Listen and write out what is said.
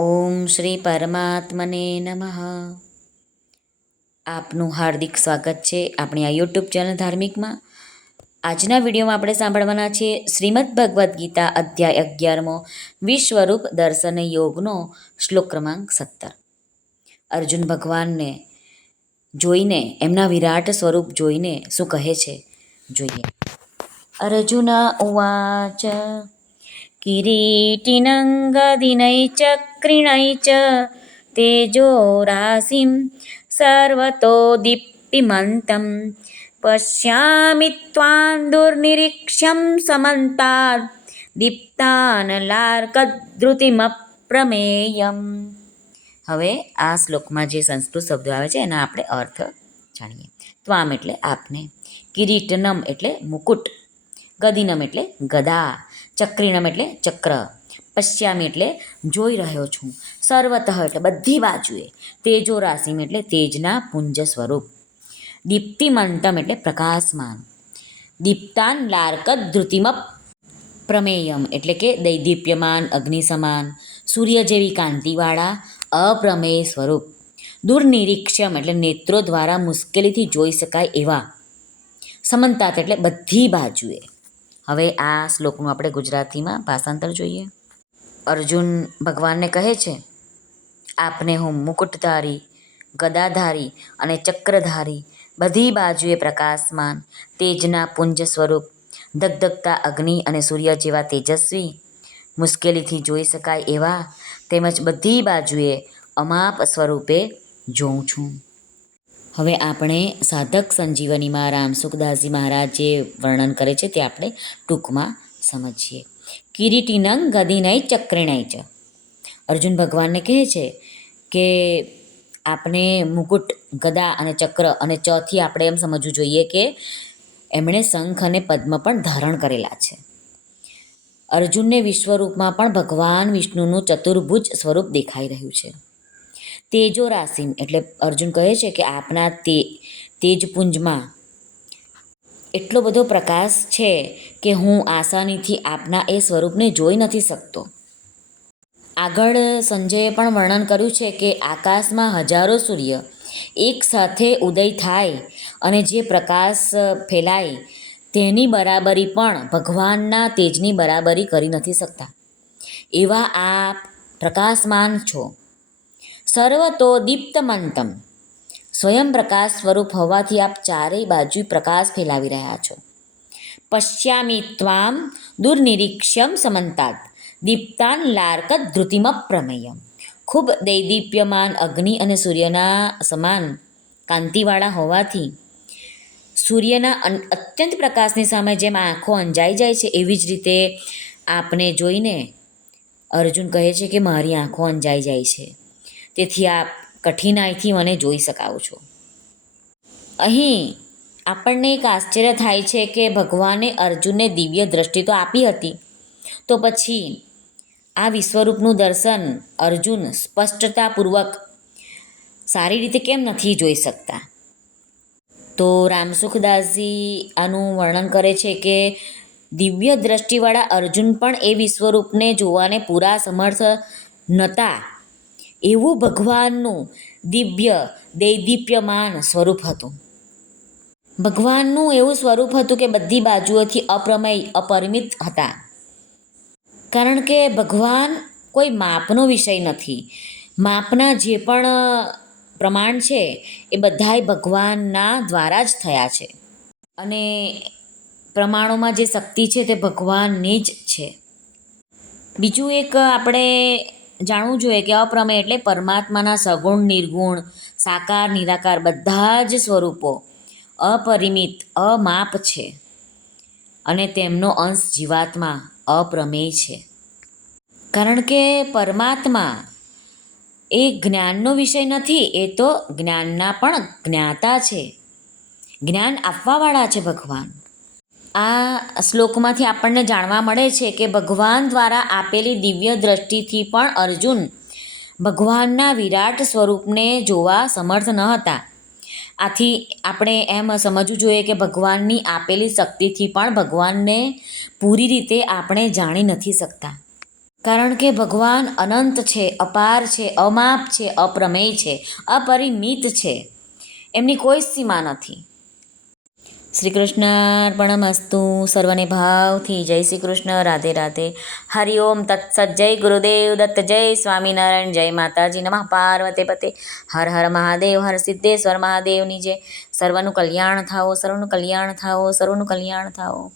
ઓમ શ્રી પરમાત્મને નમઃ. આપનું હાર્દિક સ્વાગત છે આપણી આ યુટ્યુબ ચેનલ ધાર્મિકમાં. આજના વિડીયોમાં આપણે સાંભળવાના છીએ શ્રીમદ્ ભગવદ્ ગીતા અધ્યાય 11મો વિશ્વરૂપ દર્શન યોગનો શ્લોક ક્રમાંક 17. અર્જુન ભગવાનને જોઈને, એમના વિરાટ સ્વરૂપ જોઈને શું કહે છે જોઈએ. અર્જુન ઉવાચ કિરીટિनं ગદિનૈચક્રિણૈચ તેજો રાશિં સર્વતો દીપ્તિમન્तं પશ્યામિ ત્વાં દુર્નિરીક્ષ્યં સમન્તાદ્ દીપ્તાનલાર્કદ્રુતિમપ્રમેયમ. હવે આ શ્લોકમાં જે સંસ્કૃત શબ્દો આવે છે એના આપણે અર્થ જાણીએ. ત્વામ એટલે આપને, કિરીટનમ એટલે મુકુટ, ગદિનમ એટલે ગદા, ચક્રિણમ એટલે ચક્ર, પશ્યામી એટલે જોઈ રહ્યો છું, સર્વતઃ એટલે બધી બાજુએ, તેજો રાશિમ એટલે તેજના પુંજ સ્વરૂપ, દીપ્તિમંતમ એટલે પ્રકાશમાન, દીપ્તાન લાર્કદ ધૃતિમ પ્રમેયમ એટલે કે દૈદીપ્યમાન અગ્નિ સમાન, સૂર્ય જેવી કાંતિવાળા અપ્રમેય સ્વરૂપ, દુર્નિરીક્ષ્યમ એટલે નેત્રો દ્વારા મુશ્કેલીથી જોઈ શકાય એવા, સમંતાત એટલે બધી બાજુએ. હવે આ શ્લોકનું આપણે ગુજરાતીમાં ભાષાંતર જોઈએ. અર્જુન ભગવાનને કહે છે, આપને હું મુકુટધારી, ગદાધારી અને ચક્રધારી, બધી બાજુએ પ્રકાશમાન, તેજના પુંજ સ્વરૂપ, ધગધગતા અગ્નિ અને સૂર્ય જેવા તેજસ્વી, મુશ્કેલીથી જોઈ શકાય એવા, તેમજ બધી બાજુએ અમાપ સ્વરૂપે જોઉં છું. હવે આપણે સાધક સંજીવનીમાં રામસુખદાસજી મહારાજ જે વર્ણન કરે છે તે આપણે ટૂંકમાં સમજીએ. કિરીટિનં ગદિનૈ ચક્રિણૈચ. અર્જુન ભગવાનને કહે છે કે આપને મુકુટ, ગદા અને ચક્ર, અને ચોથી આપણે એમ સમજવું જોઈએ કે એમણે શંખ અને પદ્મ પણ ધારણ કરેલા છે. અર્જુનને વિશ્વરૂપમાં પણ ભગવાન વિષ્ણુનું ચતુર્ભુજ સ્વરૂપ દેખાઈ રહ્યું છે. તેજો રાશિમ એટલે અર્જુન કહે છે કે આપના તેજપુંજમાં એટલો બધો પ્રકાશ છે કે હું આસાનીથી આપના એ સ્વરૂપને જોઈ નથી શકતો. આગળ સંજયે પણ વર્ણન કર્યું છે કે આકાશમાં હજારો સૂર્ય એક સાથે ઉદય થાય અને જે પ્રકાશ ફેલાય તેની બરાબરી પણ ભગવાનના તેજની બરાબરી કરી નથી શકતા. એવા આપ પ્રકાશમાન છો. સર્વતો દીપ્તમંતમ, સ્વયં પ્રકાશ સ્વરૂપ હોવાથી આપ ચારેય બાજુ પ્રકાશ ફેલાવી રહ્યા છો. પશ્યામી ત્વામ દુર્નિરીક્ષ્યમ સમંતાત દીપ્તાન લાર્કદ ધૃતિમ પ્રમેયમ. ખૂબ દૈદીપ્યમાન અગ્નિ અને સૂર્યના સમાન કાંતિવાળા હોવાથી સૂર્યના અત્યંત પ્રકાશની સામે જેમ આંખો અંજાઈ જાય છે એવી જ રીતે આપને જોઈને અર્જુન કહે છે કે મારી આંખો અંજાઈ જાય છે, તેથી આપ કઠિનાઈથી મને જોઈ શકાવો છો. અહીં આપણને એક આશ્ચર્ય થાય છે કે ભગવાને અર્જુનને દિવ્ય દ્રષ્ટિ તો આપી હતી, તો પછી આ વિશ્વરૂપનું દર્શન અર્જુન સ્પષ્ટતાપૂર્વક સારી રીતે કેમ નથી જોઈ શકતા? તો રામસુખદાસજી આનું વર્ણન કરે છે કે દિવ્ય દ્રષ્ટિવાળા અર્જુન પણ એ વિશ્વરૂપને જોવાને પૂરા સમર્થ નહોતા. એવું ભગવાનનું દિવ્ય દૈદીપ્યમાન સ્વરૂપ હતું. ભગવાનનું એવું સ્વરૂપ હતું કે બધી બાજુઓથી અપ્રમેય, અપરિમિત હતા. કારણ કે ભગવાન કોઈ માપનો વિષય નથી. માપના જે પણ પ્રમાણ છે એ બધાય ભગવાનના દ્વારા જ થયા છે, અને પ્રમાણોમાં જે શક્તિ છે તે ભગવાનની જ છે. બીજું એક આપણે જાણવું જોઈએ કે અપ્રમેય એટલે પરમાત્માના સગુણ, નિર્ગુણ, સાકાર, નિરાકાર બધા જ સ્વરૂપો અપરિમિત, અમાપ છે, અને તેમનો અંશ જીવાત્મા અપ્રમેય છે. કારણ કે પરમાત્મા એ જ્ઞાનનો વિષય નથી, એ તો જ્ઞાનના પણ જ્ઞાતા છે, જ્ઞાન આપવાવાળા છે ભગવાન. આ શ્લોકમાંથી આપણને જાણવા મળે છે કે ભગવાન દ્વારા આપેલી દિવ્ય દ્રષ્ટિથી પણ અર્જુન ભગવાનના વિરાટ સ્વરૂપને જોવા સમર્થ ન હતા. આથી આપણે એમ સમજવું જોઈએ કે ભગવાનની આપેલી શક્તિથી પણ ભગવાનને પૂરી રીતે આપણે જાણી નથી શકતા. કારણ કે ભગવાન અનંત છે, અપાર છે, અમાપ છે, અપ્રમેય છે, અપરિમિત છે. એમની કોઈ સીમા નથી. શ્રી કૃષ્ણ અર્પણમસ્તુ. સર્વને ભાવથી જય શ્રી કૃષ્ણ. રાધે રાધે. હરિઓમ તત્સત. જય ગુરુદેવ દત્ત. જય સ્વામિનારાયણ. જય માતાજી. નમઃ પાર્વતે પતે. હર હર મહાદેવ. હર સિદ્ધેશ્વર મહાદેવની જય. સર્વનું કલ્યાણ થાઓ, સર્વનું કલ્યાણ થાઓ, સર્વનું કલ્યાણ થાઓ.